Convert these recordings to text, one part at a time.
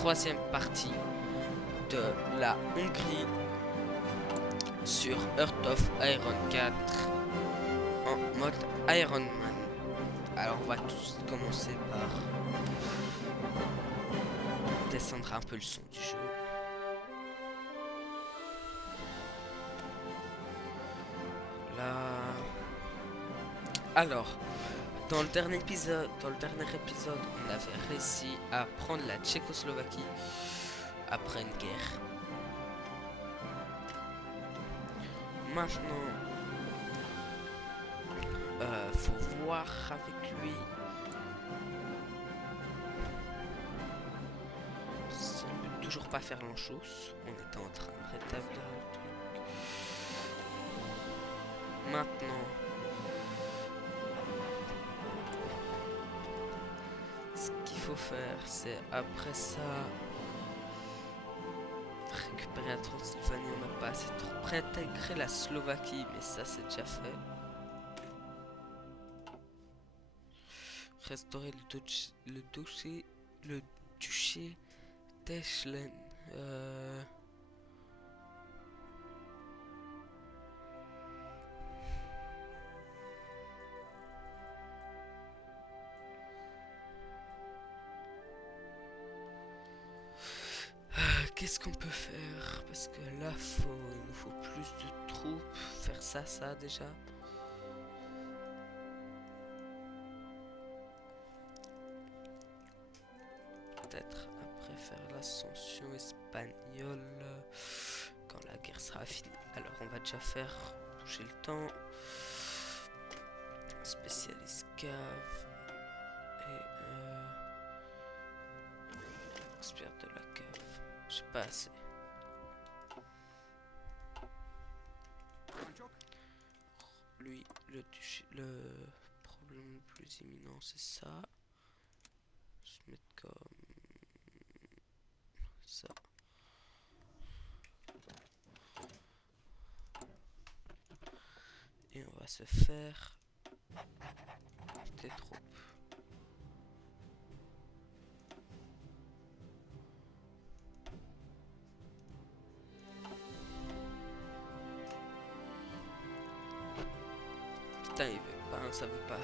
troisième partie de la Hongrie sur Earth of Iron 4 en mode Iron Man. Alors on va tous commencer par descendre un peu le son du jeu. Là. Alors, dans le dernier épisode, on avait réussi à prendre la Tchécoslovaquie après une guerre. Maintenant, faut voir avec lui s'il peut toujours pas faire l'anchousse. On était en train de rétablir le truc. Maintenant, ce qu'il faut faire, c'est après ça récupérer la Transylvanie. On n'a pas assez trop réintégrer la Slovaquie, mais ça c'est déjà fait. Restaurer le duché d'Eschlen. Qu'est-ce qu'on peut faire? Parce que là, il nous faut plus de troupes. Faire ça déjà. Peut-être après faire l'ascension espagnole quand la guerre sera finie. Alors on va déjà faire bouger le temps. Spécialiste cave et expert de la cave. J'ai pas assez. Lui, le problème le plus imminent, c'est ça. Se mettre comme ça. Et on va se faire des troupes. Putain, il veut pas, ça veut pas.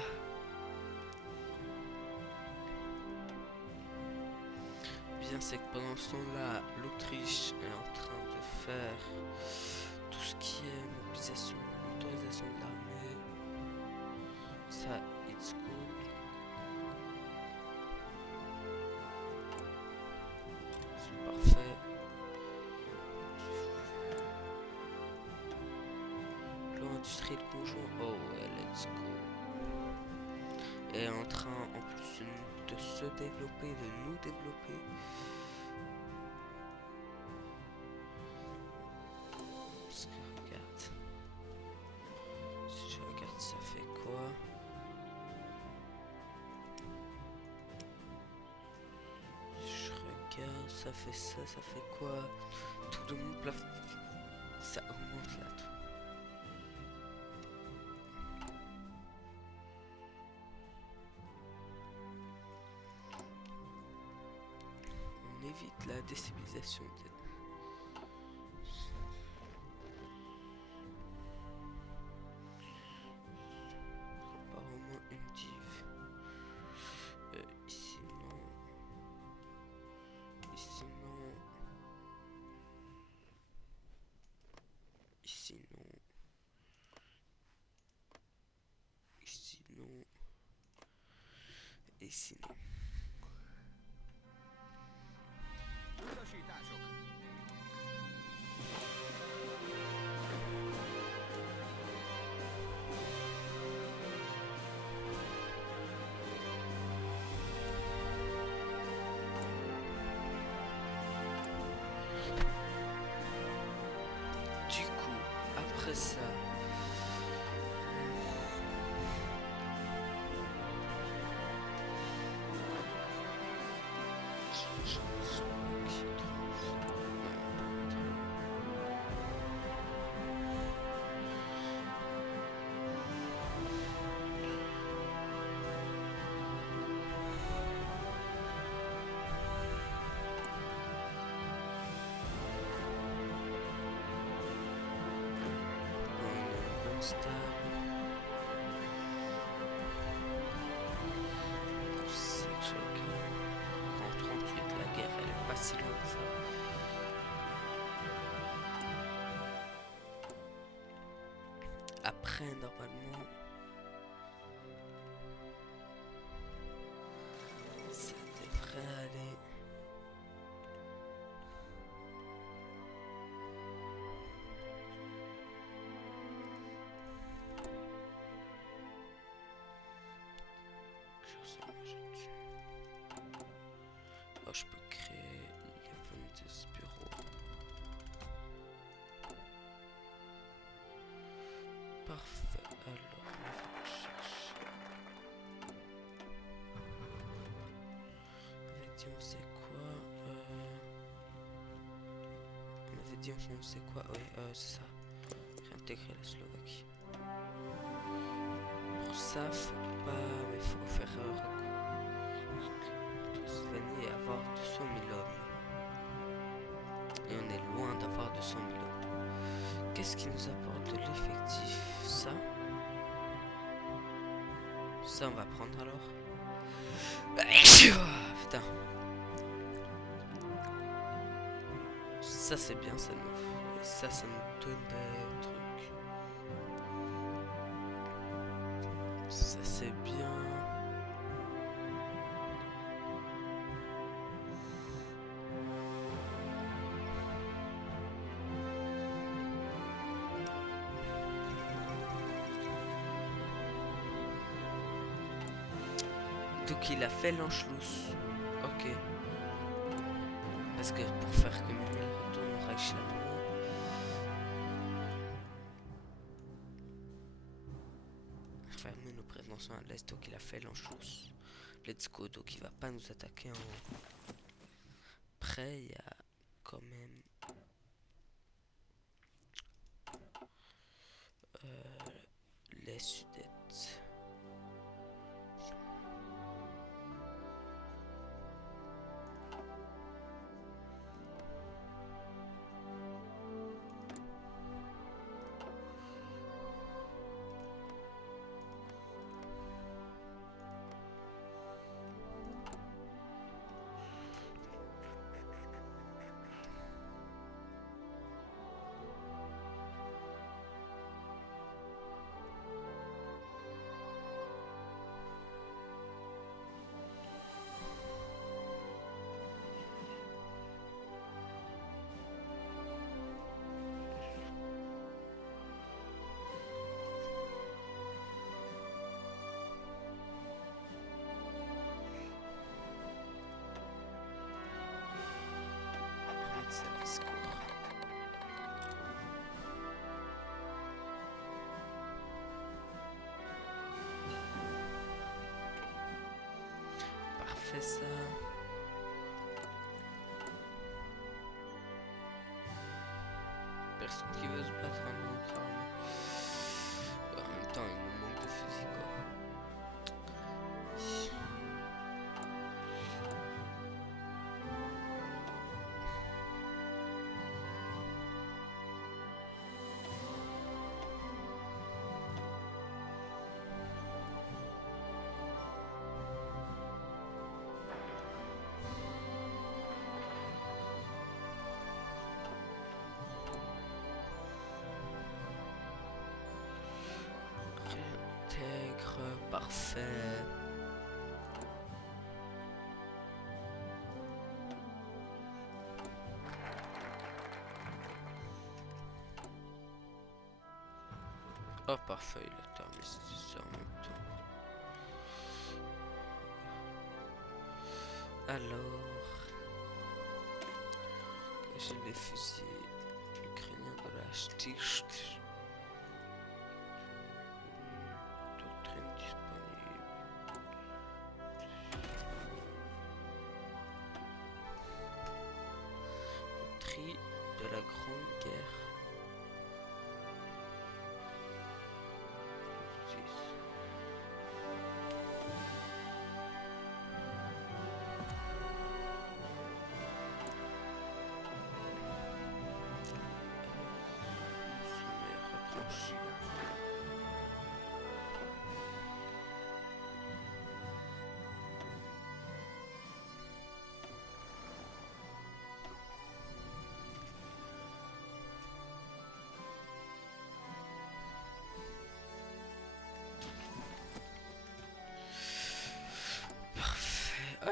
Bien, c'est que pendant ce temps-là, l'Autriche est en train de faire tout ce qui est mobilisation, autorisation de l'armée. Ça, it's good. C'est parfait. Plan industriel conjoint. Oh ouais, let's go. Est en train, en plus de se développer, de nous développer. Parce que regarde. Si je regarde, ça fait quoi? Je regarde, ça fait ça fait quoi? Tout de mon plafond. Ça augmente là tout. On évite la déstabilisation de... Apparemment une div. Ici non. Ici non. Ici non. Ici non. Ici non. Du coup, après ça, stable. C'est que en 38, la guerre, elle est pas si longue que ça. Après, normalement, ça devrait aller. Oh, je peux créer l'Events Bureau. Parfait, alors on va chercher. On avait dit on sait quoi. On avait dit on sait quoi. Oui, c'est ça. Réintégrer la Slovaquie. Pour ça, faut pas. Mais faut faire Slovénie et avoir 200 000 hommes. Et on est loin d'avoir 200 000 hommes. Qu'est-ce qui nous apporte de l'effectif? Ça. Ça, on va prendre alors. Putain. Ça, c'est bien, ça nous. Et ça nous donne des trucs. Ça, c'est bien. Donc il a fait l'Anschluss. Ok. Parce que pour faire que Muriel retourne au Reich allemand. Fermer nos prétentions à l'Est, donc il a fait l'Anschluss. Let's go, donc il va pas nous attaquer en haut. Après, il y a quand même... les Sudètes. Parfait ça. Personne qui veut se battre en Ukraine. En même temps, il nous manque de fusils quoi. Parfait. Oh parfait, il a terminé ça en même temps. Alors, j'ai les fusils ukrainiens de la Sticht. Doctrine disponible. Tri de la Grande Guerre.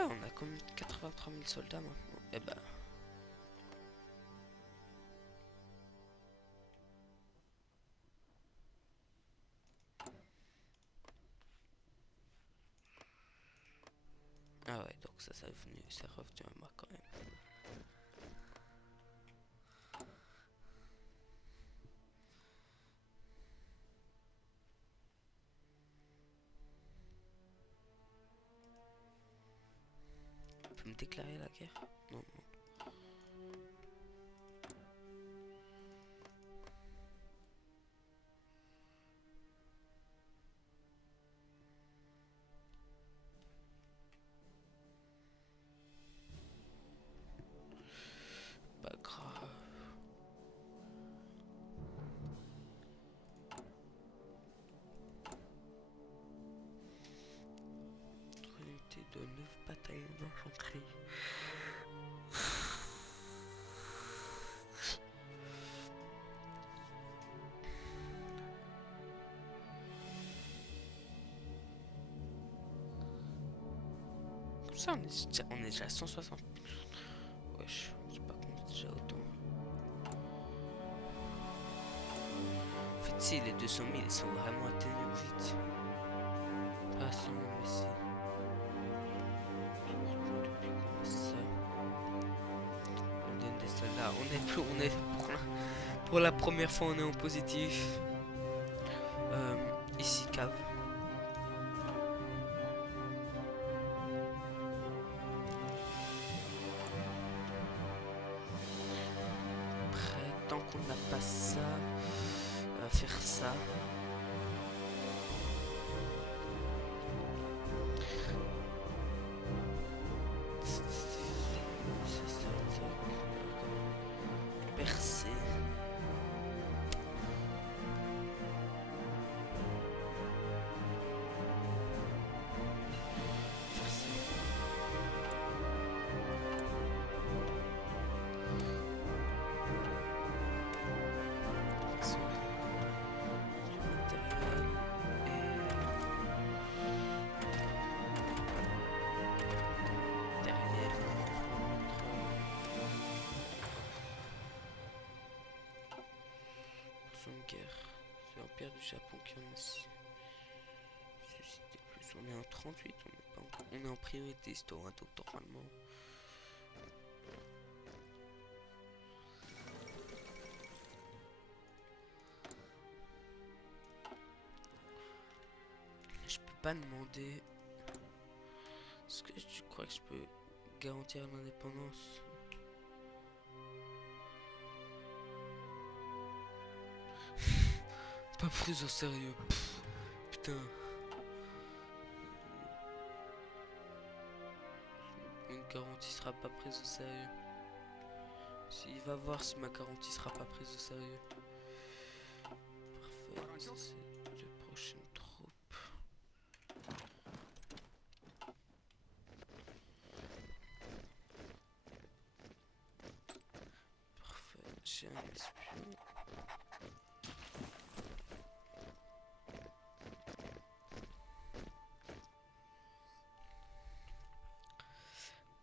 on a comme 83 000 soldats maintenant. Eh ben. Ah ouais, donc ça, c'est revenu à moi quand même. On peut me déclarer la guerre? Non, non. Pas grave. Unité de 9 bataillons d'infanterie. Comme ça, on est déjà à 160. Wesh, je sais pas comment c'est déjà autant. En fait, si, les 200 000, ils sont vraiment atteignés vite. Ah, si, mais si. Depuis qu'on a ça. On donne des soldats. On est pour la première fois, on est en positif. Ici, cave. Après, tant qu'on n'a pas ça, on va faire ça. Percer. C'est l'Empire du Japon qui en a suscité plus. On est en 38, on est en priorité histoire, hein, donc normalement. Je peux pas demander. Est-ce que tu crois que je peux garantir l'indépendance? Pas prise au sérieux. Pff, putain. Une garantie sera pas prise au sérieux. Il va voir si ma garantie sera pas prise au sérieux. Parfait. C'est les prochaines troupes. Parfait. J'ai un espion.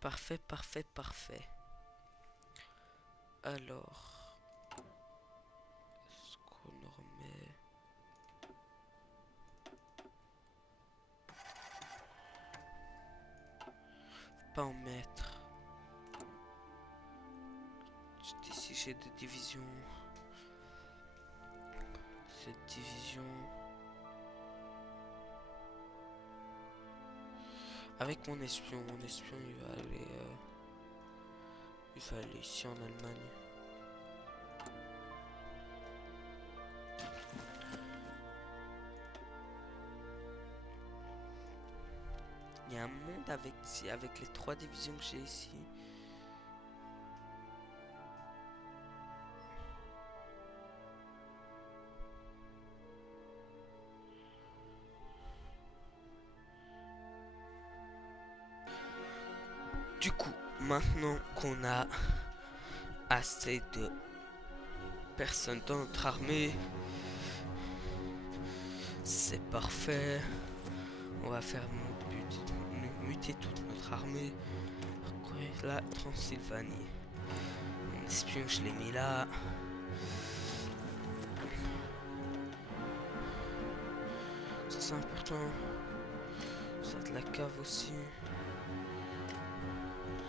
Parfait, parfait, parfait. Alors, est-ce qu'on en remet? Faut pas en mettre. Ici j'ai des divisions. Cette division. Avec mon espion il va aller. Il va aller ici en Allemagne. Il y a un monde avec les 3 divisions que j'ai ici. Du coup, maintenant qu'on a assez de personnes dans notre armée, c'est parfait. On va faire muter toute notre armée. Recourir la Transylvanie. Mon espion, je l'ai mis là. Ça c'est important. Ça de la cave aussi.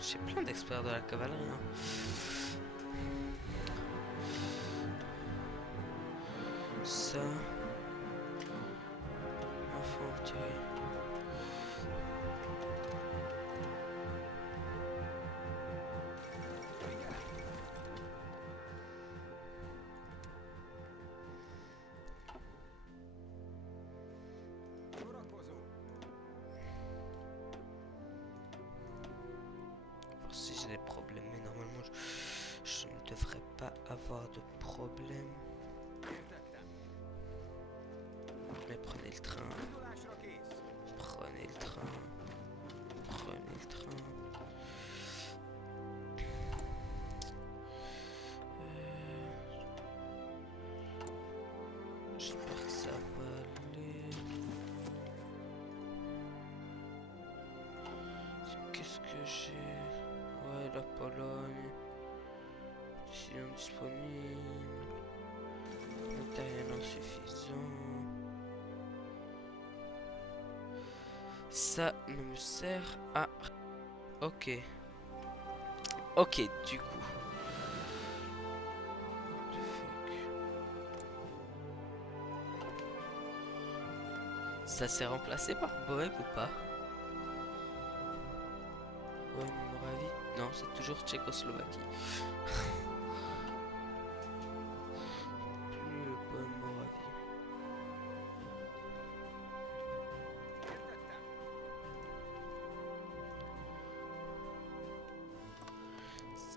J'ai plein d'experts de la cavalerie. Hein. Ça. Infanterie. Voir si j'ai des problèmes, mais normalement je ne devrais pas avoir de problème. Mais prenez le train. Prenez le train. Prenez le train. J'espère que ça va aller. Qu'est-ce que j'ai? Ouais, la Pologne. Décision disponible. Matériel insuffisant. Ça ne me sert à... Ok. Ok, du coup. Ça s'est remplacé par Bohème ou pas? Ouais, Moravie. Non, c'est toujours Tchécoslovaquie. Plus le Bohème Moravie.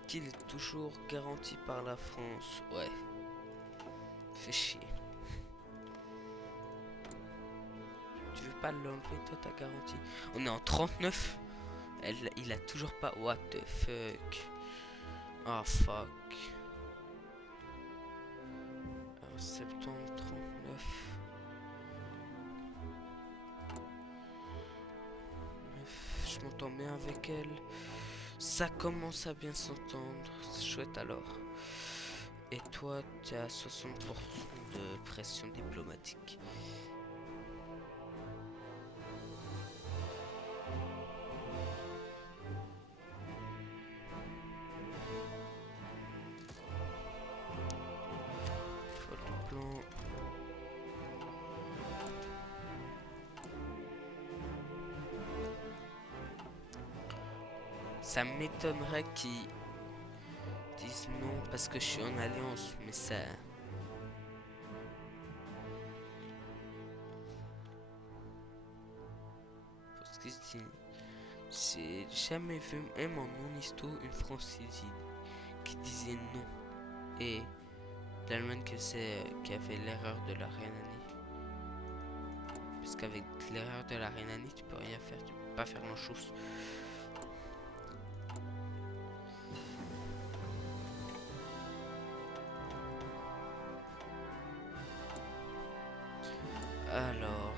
Qu'il est toujours garanti par la France. Ouais. Fait chier. Tu veux pas l'enlever toi ta garantie? On est en 39. Il a toujours pas. What the fuck? Ah fuck. Alors, septembre 39. Je m'entends bien avec elle. Ça commence à bien s'entendre. C'est chouette alors. Et toi, tu as 60% de pression diplomatique. Faut le plan. Ça m'étonnerait qu'ils disent non parce que je suis en alliance, mais ça... Parce que j'ai jamais vu, même en non-histo, une francésine qui disait non. Et l'Allemagne qui avait l'erreur de la Rhénanie. Parce qu'avec l'erreur de la Rhénanie, tu peux rien faire, tu peux pas faire grand chose. Alors...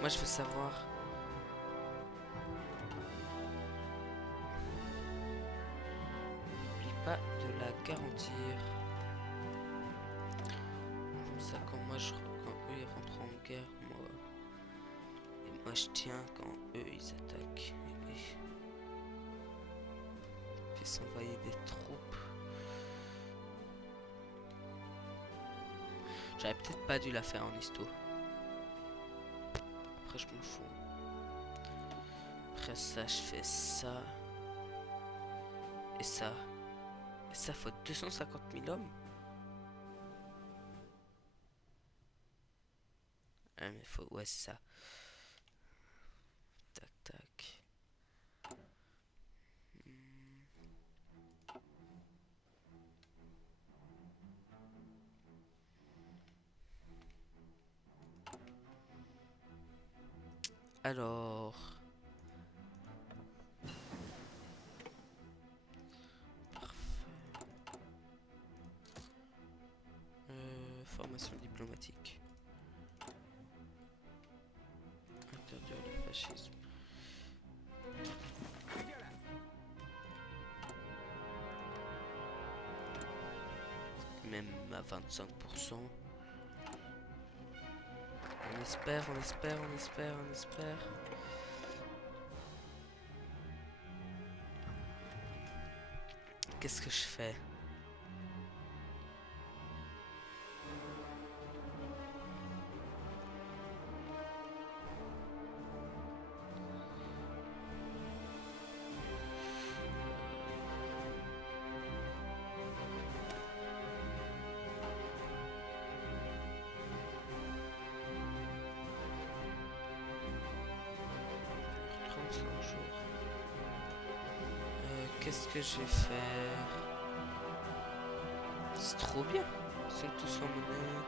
Moi je veux savoir... N'oublie pas de la garantir. Comme ça quand quand eux ils rentrent en guerre, moi je tiens quand eux ils attaquent. Puis s'envoyer des troupes. J'aurais peut-être pas dû la faire en histo. Après je m'en fous. Après ça je fais ça. Et ça. Et ça faut 250 000 hommes. Ah mais faut... Ouais c'est ça. Tac tac. Alors... Parfait. coopération diplomatique. Interdire le fascisme. Même à 25%. On espère, on espère, on espère, on espère. Qu'est-ce que je fais? Qu'est-ce que je vais faire? C'est trop bien. Ils sont tous en monnaie.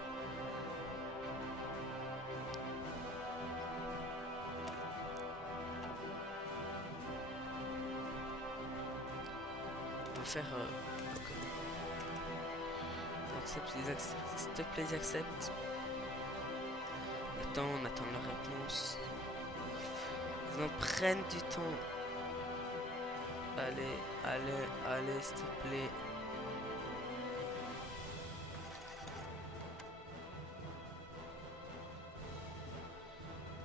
On va faire... accepte, ils acceptent. S'il te plaît, ils acceptent. Attends, on attend leur réponse. Ils en prennent du temps. Allez, allez, allez, s'il te plaît.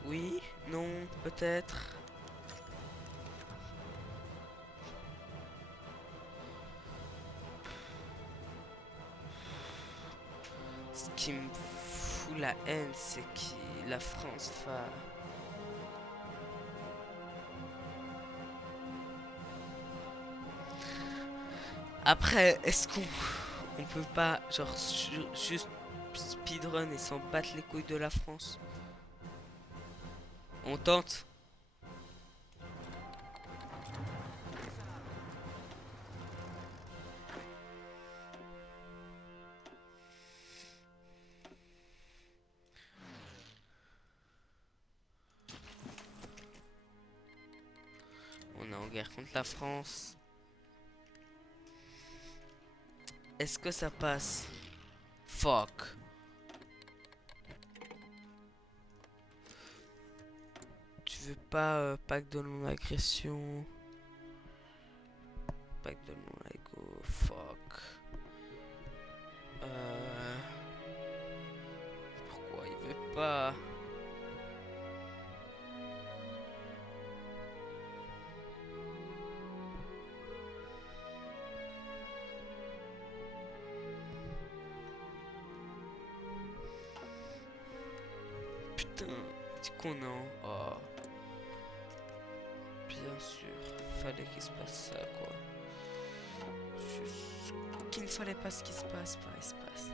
Oui, non, peut-être. Ce qui me fout la haine, c'est que la France va... Après, est-ce qu'on peut pas, genre, juste speedrun et s'en battre les couilles de la France? On tente. On est en guerre contre la France. Est-ce que ça passe? Fuck. Tu veux pas pacte de non-agression? Pacte de non-agression. Fuck. Pourquoi il veut pas? Putain, du coup non. Oh. Bien sûr, fallait qu'il se passe ça, quoi. Juste qu'il ne fallait pas ce qui se passe, pas il se passe.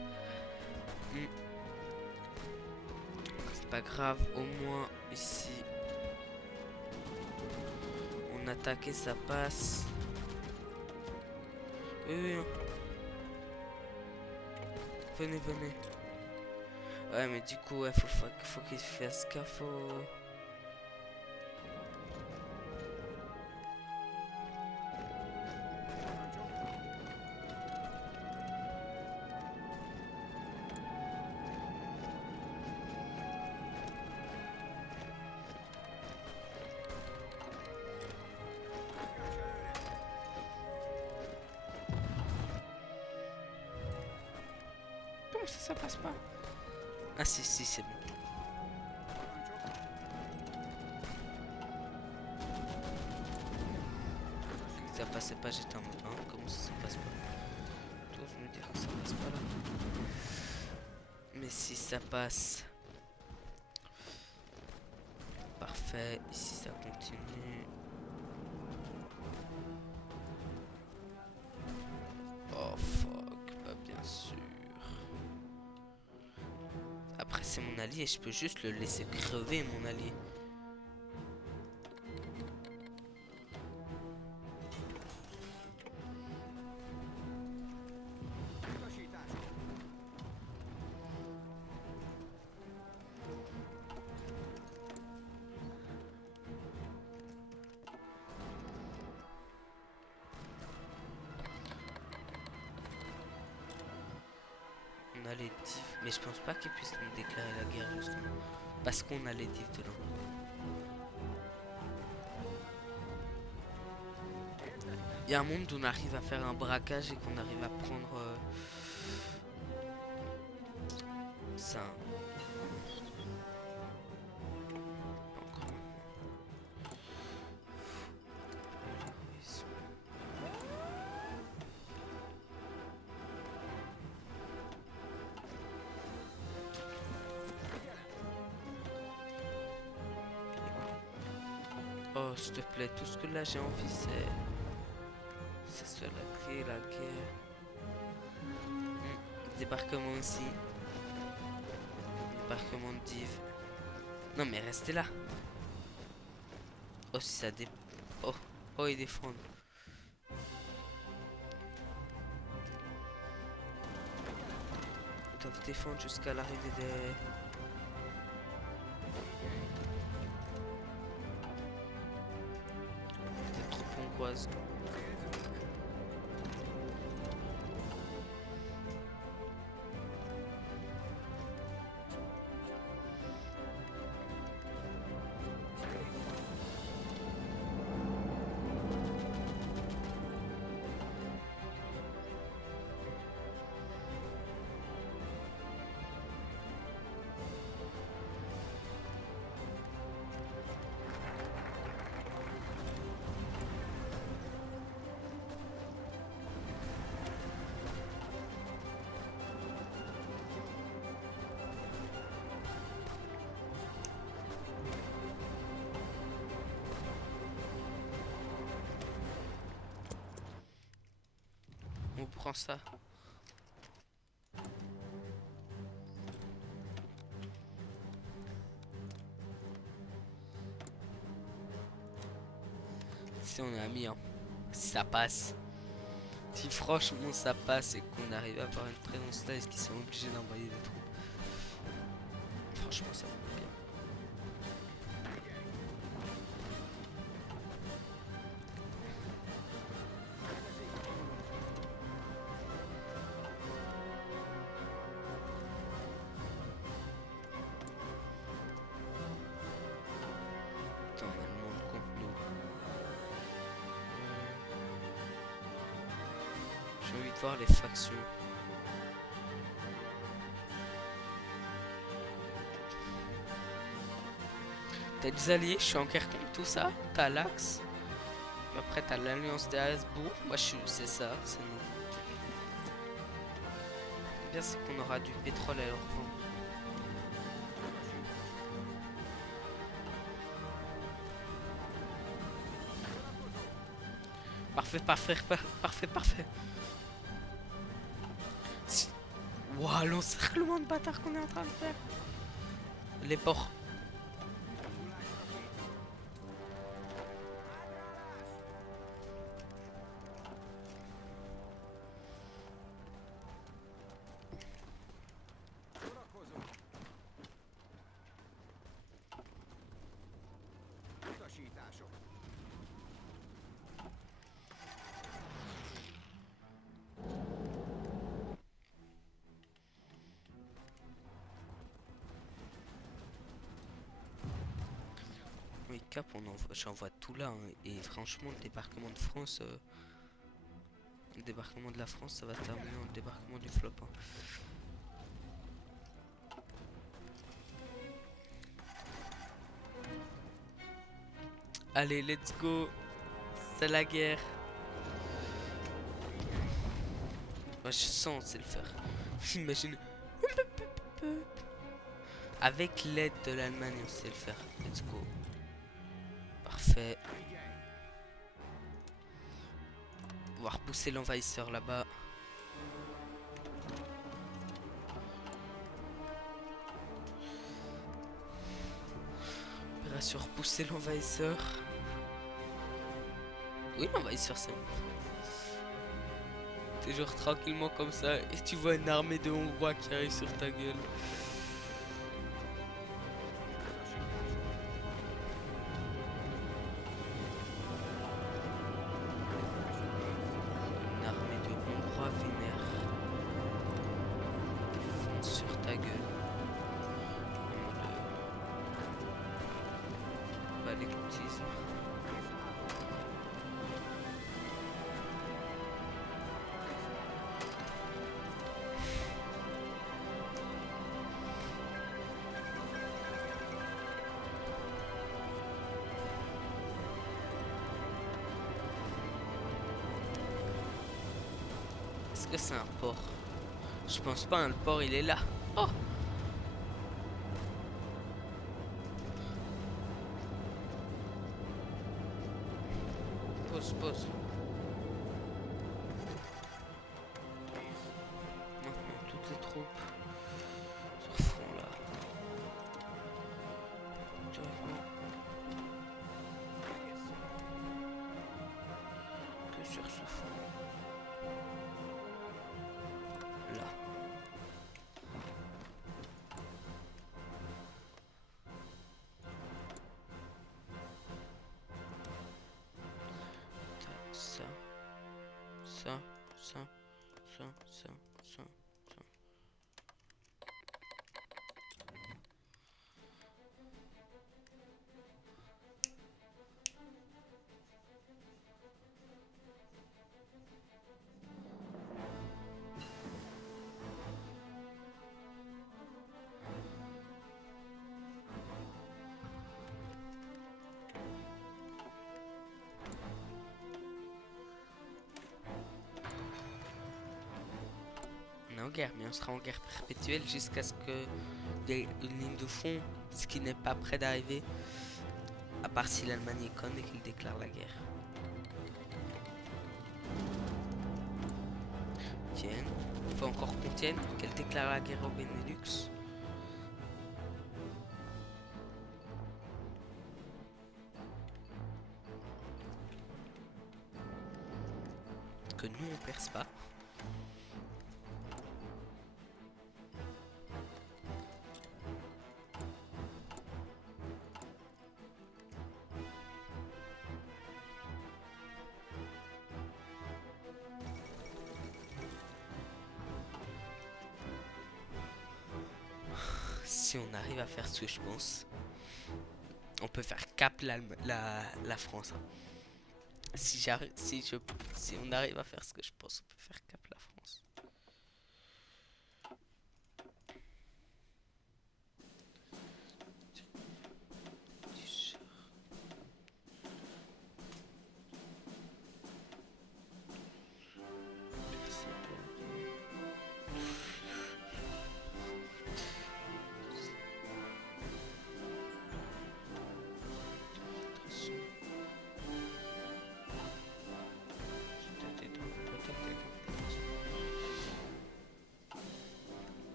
C'est pas grave, au moins ici on attaque et ça passe. Oui, oui, hein. Venez, venez. Ouais, mais du coup, ouais, faut qu'il fasse gaffe au... Comment ça passe pas? Ah si, si, c'est bon. Ça passait pas, j'étais en mode comment ça passe pas? Toi, je me dire que ça passe pas là. Mais si ça passe. Parfait, ici ça continue. Oh fuck, pas bien sûr. Après c'est mon allié, je peux juste le laisser crever mon allié. les divs. Mais je pense pas qu'ils puissent nous déclarer la guerre justement. Parce qu'on a les divs dedans. Il y a un monde où on arrive à faire un braquage et qu'on arrive à prendre ça. Encore. Oh, s'il te plaît, tout ce que là j'ai envie c'est cela créer la guerre. Débarquement ici. Débarquement de div. Non mais restez là. Oh si ça dé... Oh, oh ils défendent. Ils doivent défendre jusqu'à l'arrivée des... troupes hongroises. On prend ça. Si on est amis, hein. Si ça passe. Si franchement ça passe et qu'on arrive à avoir une présence là, est-ce qu'ils sont obligés d'envoyer des troupes? Franchement ça va bien. Putain, on a le monde contre nous. J'ai envie de voir les factions. T'as des alliés, je suis en guerre contre tout ça. T'as l'Axe. Après t'as l'Alliance des Habsbourg. Moi je suis... c'est ça, c'est nous. Le bien c'est qu'on aura du pétrole à leur vendre. Parfait, parfait, parfait, parfait. Wouah, l'encerclement de bâtard qu'on est en train de faire. Les ports. Oui, Cap, j'envoie tout là, hein, et franchement, le débarquement de France, le débarquement de la France, ça va terminer en le débarquement du flop. Hein. Allez, let's go, c'est la guerre. Moi, je sens, c'est le faire. Imagine. Avec l'aide de l'Allemagne, on sait le faire. Let's go. Parfait. On va repousser l'envahisseur là-bas. Opération repousser l'envahisseur. Oui, l'envahisseur c'est bon. T'es genre tranquillement comme ça et tu vois une armée de Hongrois qui arrive sur ta gueule. Une armée de Hongrois vénère. l'égotisme. Est-ce que c'est un port? Je pense pas, hein, le port il est là. Oh! Pause, pause. Maintenant, toutes les troupes sur front là. Théoriquement. Que sur ce front. Là. Ça. Ça. Ça. Ça. Ça. Ça. On est en guerre, mais on sera en guerre perpétuelle jusqu'à ce que il y ait une ligne de front, ce qui n'est pas près d'arriver, à part si l'Allemagne est conne et qu'il déclare la guerre. Tienne, il faut encore qu'on tienne, qu'elle déclare la guerre au Benelux. Que nous on perce pas. Si on arrive à faire ce que je pense, on peut faire cap la France. Hein. Si on arrive à faire ce que je pense, on peut faire cap la France.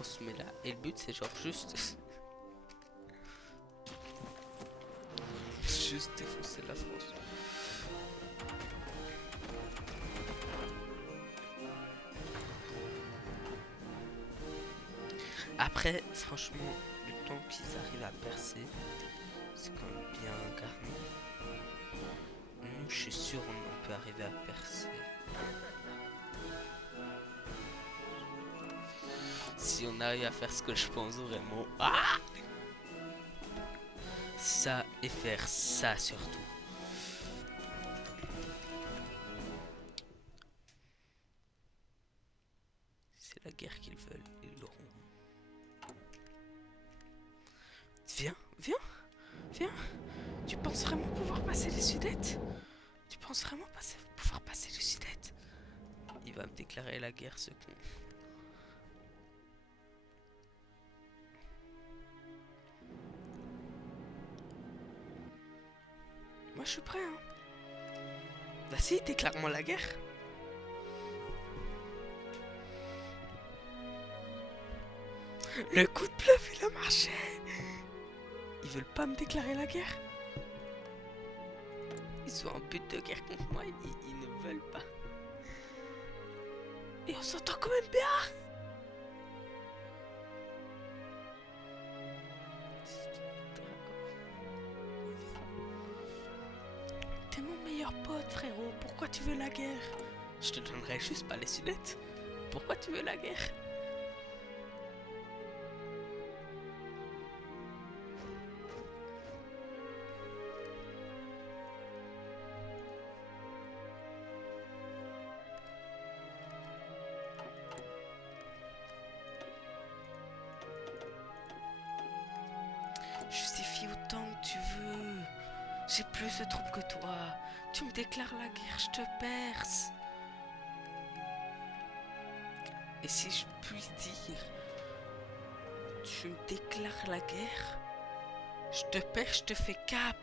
On se met là. Et le but c'est genre juste... juste défoncer la France. Après, franchement, le temps qu'ils arrivent à percer, c'est quand même bien garni. Nous, je suis sûr, on peut arriver à percer. Si on arrive à faire ce que je pense vraiment. Ah, ça et faire ça surtout. C'est la guerre qu'ils veulent, ils l'auront. Viens, viens, viens. Tu penses vraiment pouvoir passer les Sudètes? Tu penses vraiment pouvoir passer les Sudètes? Il va me déclarer la guerre, ce con. Moi je suis prêt, hein. Vas-y, déclare-moi la guerre. Le coup de bluff, il a marché. Ils veulent pas me déclarer la guerre. Ils sont en but de guerre contre moi, ils ne veulent pas. Et on s'entend quand même bien. meilleur pote, frérot. Pourquoi tu veux la guerre? Je te donnerai juste pas les Sudètes. Pourquoi tu veux la guerre? Justifie autant que tu veux. J'ai plus de troupes que toi. Tu me déclares la guerre, je te perce. Et si je puis dire, tu me déclares la guerre, je te perce, je te fais cap.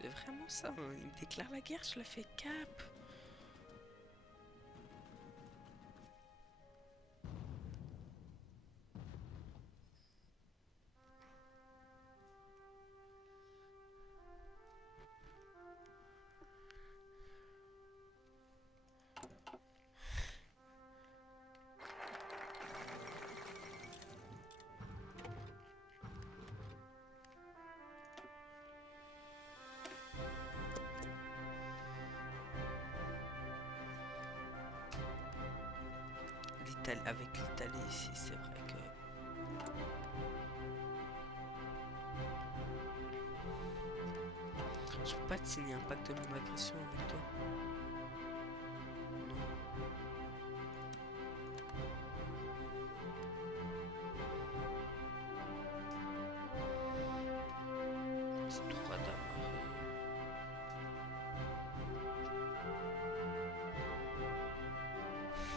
C'est vraiment ça, hein. Il me déclare la guerre, je le fais cap. Avec l'Italie ici, c'est vrai que... Je peux pas te signer un pacte de non-agression avec toi. Non. C'est droit d'amarrer.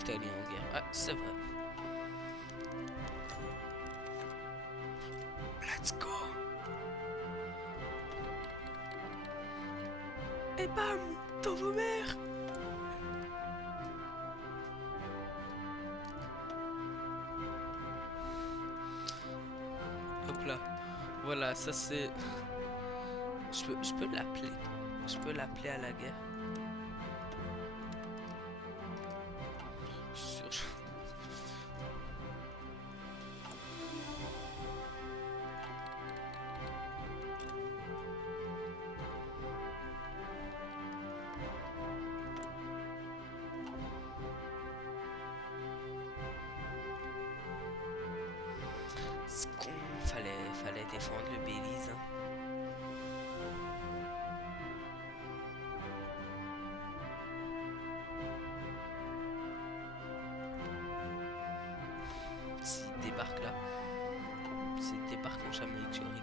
T'es allé en guerre. Ah, c'est vrai. Let's go. Et bam, dans vos mers. Hop là. Voilà, ça c'est... Je peux l'appeler. Je peux l'appeler à la guerre. Sur... Ce qu'on fallait défendre le Belize. Hein. S'il débarque là, s'il débarque en Jamaïque, je rigole.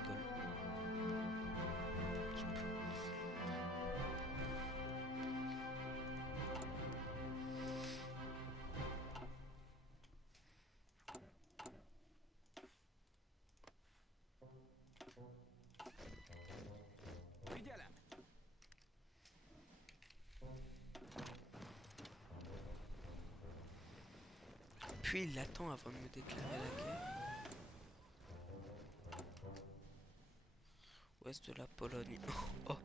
Puis il attend avant de me déclarer la guerre. Ouest de la Pologne. Oh,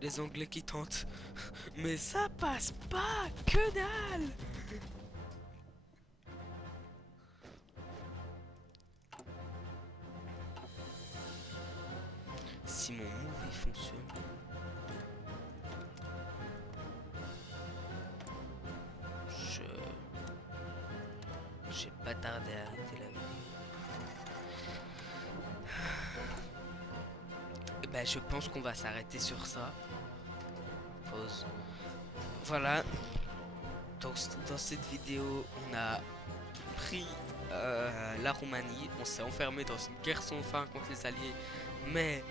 les Anglais qui tentent. Mais ça passe pas, que dalle. Si mon move il fonctionne. J'ai pas tardé à arrêter la vidéo. Et ben je pense qu'on va s'arrêter sur ça. Pause. Voilà. Donc dans cette vidéo, on a pris la Roumanie. On s'est enfermé dans une guerre sans fin contre les Alliés, mais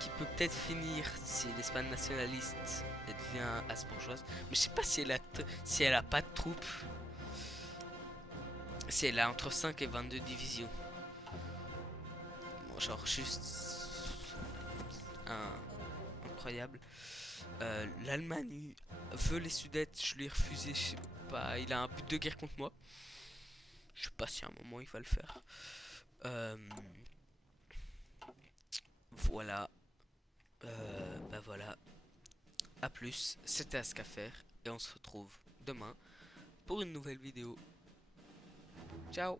qui peut peut-être finir si l'Espagne nationaliste devient habsbourgeoise. Mais je sais pas si elle a pas de troupes. Si elle a entre 5 et 22 divisions. Bon, genre juste incroyable. L'Allemagne veut les Sudètes, je lui ai refusé, je sais pas, il a un but de guerre contre moi. Je sais pas si à un moment il va le faire. Voilà. Bah voilà. A plus, c'était Ascafer et on se retrouve demain pour une nouvelle vidéo. Ciao!